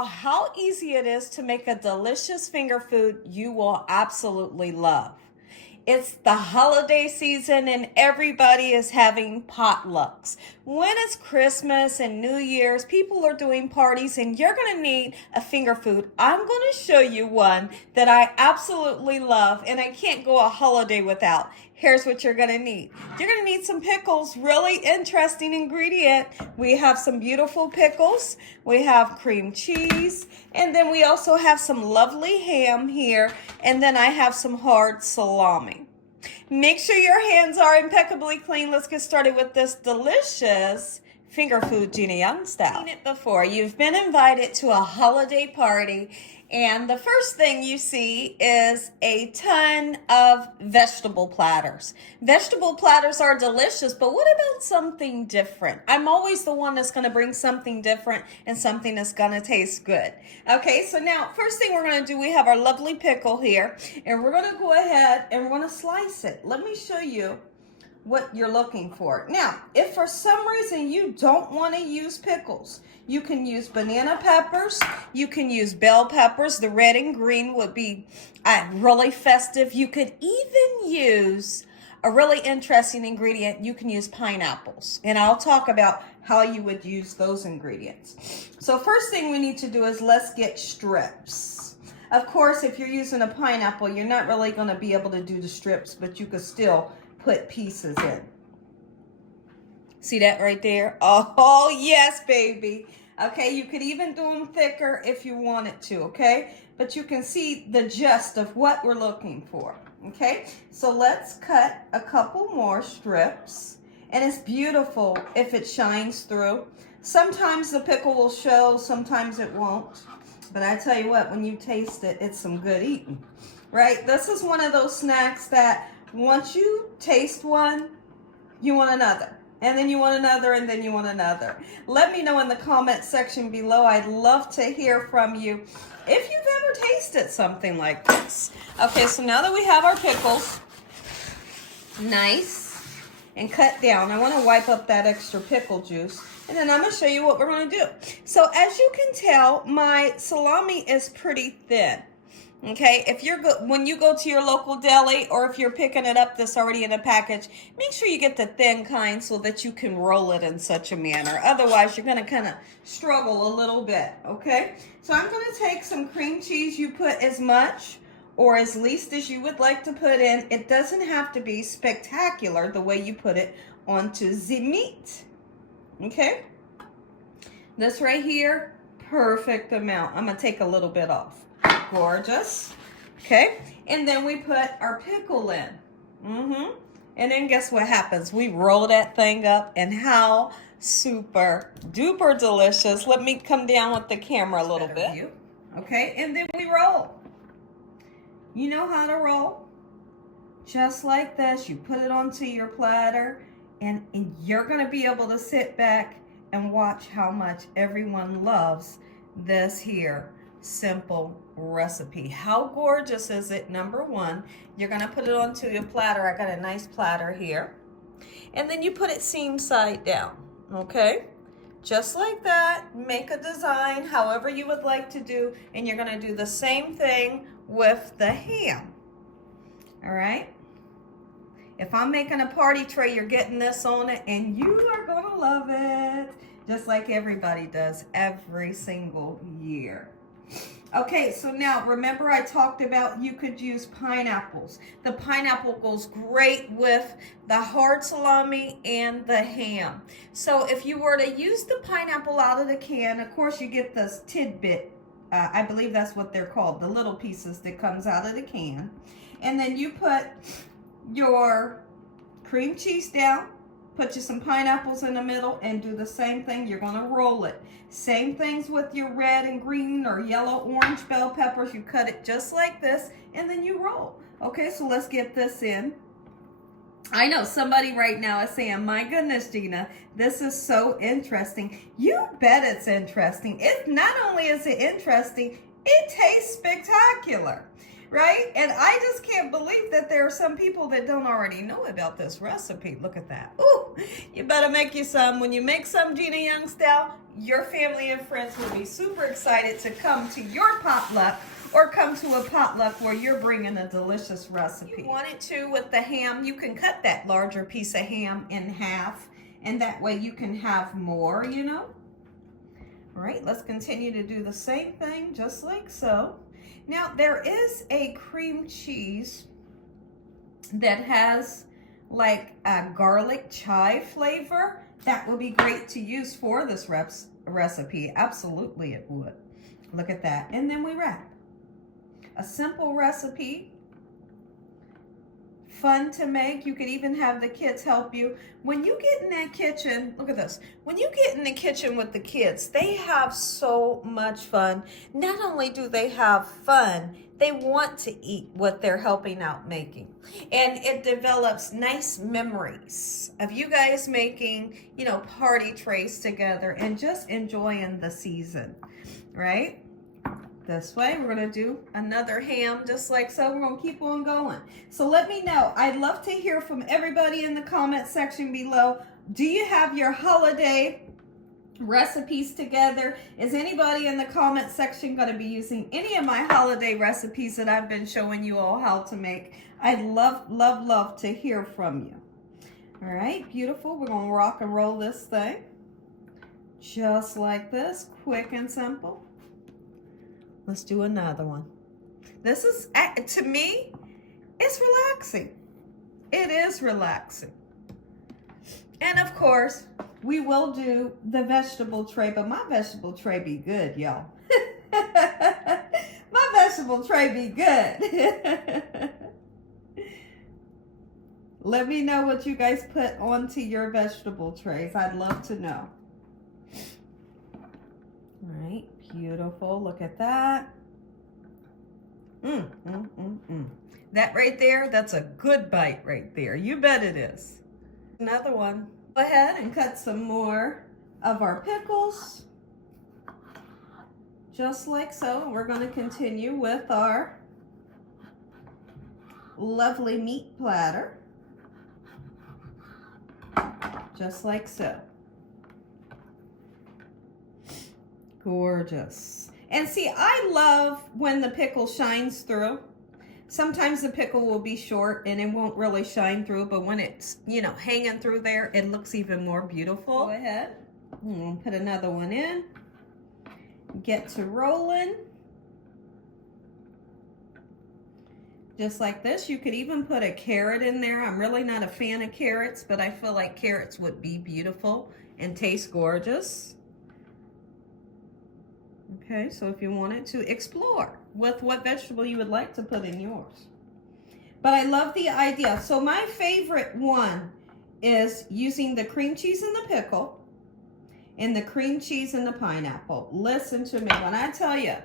all how easy it is to make a delicious finger food you will absolutely love. It's the holiday season and everybody is having potlucks. When it's Christmas and New Year's, people are doing parties and you're going to need a finger food. I'm going to show you one that I absolutely love and I can't go a holiday without. Here's what you're going to need. You're going to need some pickles, really interesting ingredient. We have some beautiful pickles. We have cream cheese. And then we also have some lovely ham here. And then I have some hard salami. Make sure your hands are impeccably clean. Let's get started with this delicious finger food, Gina Young style. You've seen it before. You've been invited to a holiday party, and the first thing you see is a ton of vegetable platters. Vegetable platters are delicious, but what about something different? I'm always the one that's going to bring something different and something that's going to taste good. Okay, so now first thing we're going to do, we have our lovely pickle here, and we're going to go ahead and we're going to slice it. Let me show you what you're looking for. Now, if for some reason you don't want to use pickles, you can use banana peppers, you can use bell peppers. The red and green would be really festive. You could even use a really interesting ingredient. You can use pineapples, and I'll talk about how you would use those ingredients. So first thing we need to do is let's get strips. Of course, if you're using a pineapple, you're not really going to be able to do the strips, but you could still put pieces in. See that right there? Oh, yes, baby. Okay, you could even do them thicker if you wanted to, okay? But you can see the gist of what we're looking for, okay? So let's cut a couple more strips. And it's beautiful if it shines through. Sometimes the pickle will show, sometimes it won't. But I tell you what, when you taste it, it's some good eating, right? This is one of those snacks that once you taste one, you want another. And then you want another, and then you want another. Let me know in the comment section below. I'd love to hear from you if you've ever tasted something like this. Okay, so now that we have our pickles nice and cut down, I want to wipe up that extra pickle juice. And then I'm going to show you what we're going to do. So as you can tell, my salami is pretty thin. Okay, if you're when you go to your local deli, or if you're picking it up that's already in a package, make sure you get the thin kind so that you can roll it in such a manner. Otherwise, you're going to kind of struggle a little bit, okay? So I'm going to take some cream cheese. You put as much or as least as you would like to put in. It doesn't have to be spectacular the way you put it onto the meat, okay? This right here, perfect amount. I'm going to take a little bit off. Gorgeous. Okay, and then we put our pickle in. And then guess what happens? We roll that thing up, and how super duper delicious. Let me come down with the camera a little bit. Okay, and then we roll. You know how to roll. Just like this. You put it onto your platter, and you're going to be able to sit back and watch how much everyone loves this here simple recipe. How gorgeous is it? Number one, you're going to put it onto your platter. I got a nice platter here. And then you put it seam side down. Okay? Just like that. Make a design however you would like to do. And you're going to do the same thing with the ham. All right? If I'm making a party tray, you're getting this on it, and you are going to love it. Just like everybody does every single year. Okay, so now remember I talked about you could use pineapples. The pineapple goes great with the hard salami and the ham. So if you were to use the pineapple out of the can, of course you get this tidbit. I believe that's what they're called, the little pieces that comes out of the can. And then you put your cream cheese down. Put you some pineapples in the middle and do the same thing. You're going to roll it. Same things with your red and green or yellow, orange bell peppers. You cut it just like this and then you roll. Okay, so let's get this in. I know somebody right now is saying, my goodness, Gina, this is so interesting. You bet it's interesting. It not only is it interesting, it tastes spectacular. Right? And I just can't believe that there are some people that don't already know about this recipe. Look at that. Ooh, you better make you some. When you make some Gina Young style, your family and friends will be super excited to come to your potluck or come to a potluck where you're bringing a delicious recipe. If you want it to with the ham, you can cut that larger piece of ham in half, and that way you can have more, you know. All right, let's continue to do the same thing just like so. Now, there is a cream cheese that has like a garlic chive flavor. That would be great to use for this recipe. Absolutely it would. Look at that. And then we wrap. A simple recipe. Fun to make. You could even have the kids help you. When you get in that kitchen, look at this. When you get in the kitchen with the kids, they have so much fun. Not only do they have fun, they want to eat what they're helping out making. And it develops nice memories of you guys making, you know, party trays together and just enjoying the season, right? This way, we're going to do another ham just like so. We're going to keep on going. So let me know. I'd love to hear from everybody in the comment section below. Do you have your holiday recipes together? Is anybody in the comment section going to be using any of my holiday recipes that I've been showing you all how to make? I'd love to hear from you. All right, beautiful. We're going to rock and roll this thing just like this, quick and simple. Let's do another one. This is, to me, it's relaxing. It is relaxing. And of course, we will do the vegetable tray, but my vegetable tray be good, y'all. My vegetable tray be good. Let me know what you guys put onto your vegetable trays. I'd love to know. All right, beautiful. Look at that. That right there, that's a good bite right there. You bet it is. Another one. Go ahead and cut some more of our pickles. Just like so. We're going to continue with our lovely meat platter. Just like so. Gorgeous. And see, I love when the pickle shines through. Sometimes the pickle will be short and it won't really shine through, but when it's, you know, hanging through there, it looks even more beautiful. Go ahead. Put another one in. Get to rolling. Just like this. You could even put a carrot in there. I'm really not a fan of carrots, but I feel like carrots would be beautiful and taste gorgeous. Okay, so if you wanted to explore with what vegetable you would like to put in yours. But I love the idea. So my favorite one is using the cream cheese and the pickle and the cream cheese and the pineapple. Listen to me. When I tell you,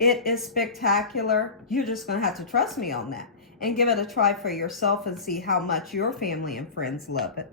it is spectacular. You're just going to have to trust me on that and give it a try for yourself and see how much your family and friends love it.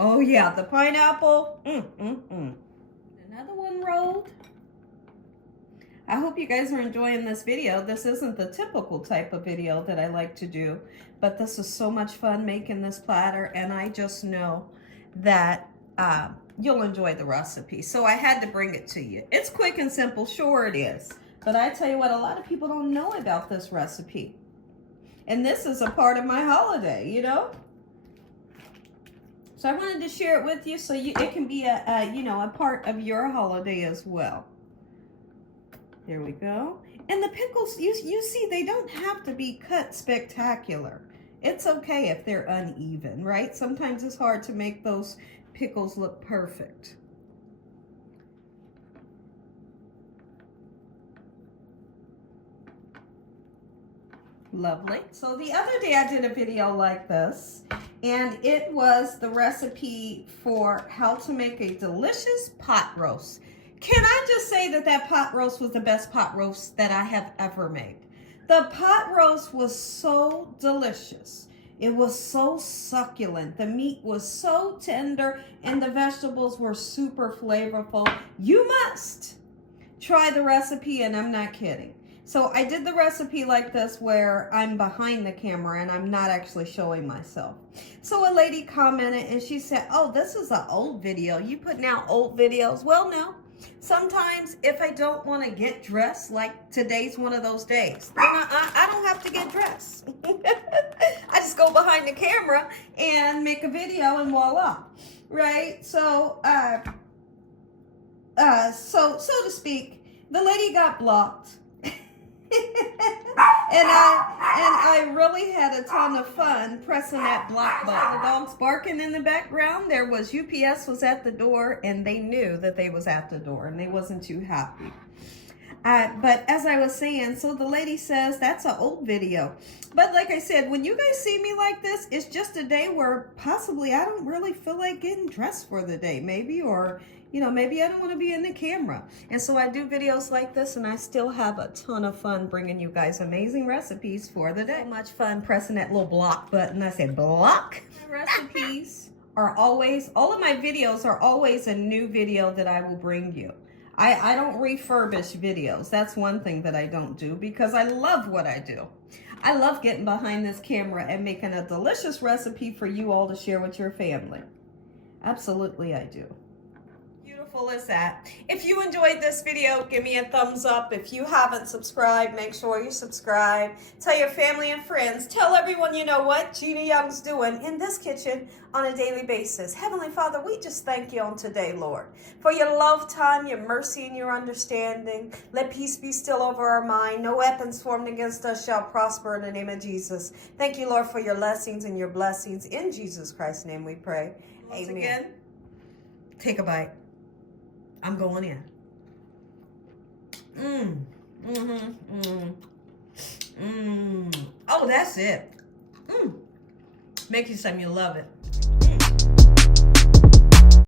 Oh yeah, the pineapple. Another one rolled. I hope you guys are enjoying this video. This isn't the typical type of video that I like to do, but this is so much fun making this platter, and I just know that you'll enjoy the recipe. So I had to bring it to you. It's quick and simple, sure it is. But I tell you what, a lot of people don't know about this recipe. And this is a part of my holiday, you know? So I wanted to share it with you so it can be a part of your holiday as well. There we go. And the pickles, you see, they don't have to be cut spectacular. It's okay if they're uneven, right? Sometimes it's hard to make those pickles look perfect. Lovely. So the other day I did a video like this, and it was the recipe for how to make a delicious pot roast. Can I just say that that pot roast was the best pot roast that I have ever made? The pot roast was so delicious. It was so succulent. The meat was so tender and the vegetables were super flavorful. You must try the recipe, and I'm not kidding. So I did the recipe like this where I'm behind the camera and I'm not actually showing myself. So a lady commented and she said, oh, this is an old video. You putting out old videos? Well, no. Sometimes if I don't want to get dressed, like today's one of those days, then I don't have to get dressed. I just go behind the camera and make a video and voila, right? So, so to speak, the lady got blocked. and I really had a ton of fun pressing that block button. The dogs barking in the background. There was UPS was at the door, and they knew that they was at the door, and they wasn't too happy. But as I was saying, so the lady says that's an old video. But like I said, when you guys see me like this, it's just a day where possibly I don't really feel like getting dressed for the day, maybe, or you know, maybe I don't want to be in the camera. And so I do videos like this, and I still have a ton of fun bringing you guys amazing recipes for the day. So much fun pressing that little block button. I said block. My recipes are always, all of my videos are always a new video that I will bring you. I don't refurbish videos. That's one thing that I don't do because I love what I do. I love getting behind this camera and making a delicious recipe for you all to share with your family. Absolutely I do. Beautiful is that. If you enjoyed this video, give me a thumbs up. If you haven't subscribed, make sure you subscribe. Tell your family and friends. Tell everyone you know what Gina Young's doing in this kitchen on a daily basis. Heavenly Father, we just thank you on today, Lord, for your love time, your mercy, and your understanding. Let peace be still over our mind. No weapons formed against us shall prosper in the name of Jesus. Thank you, Lord, for your blessings and your blessings. In Jesus Christ's name we pray. Amen. Once again, take a bite. I'm going in. Oh, that's it. Make you some, you love it.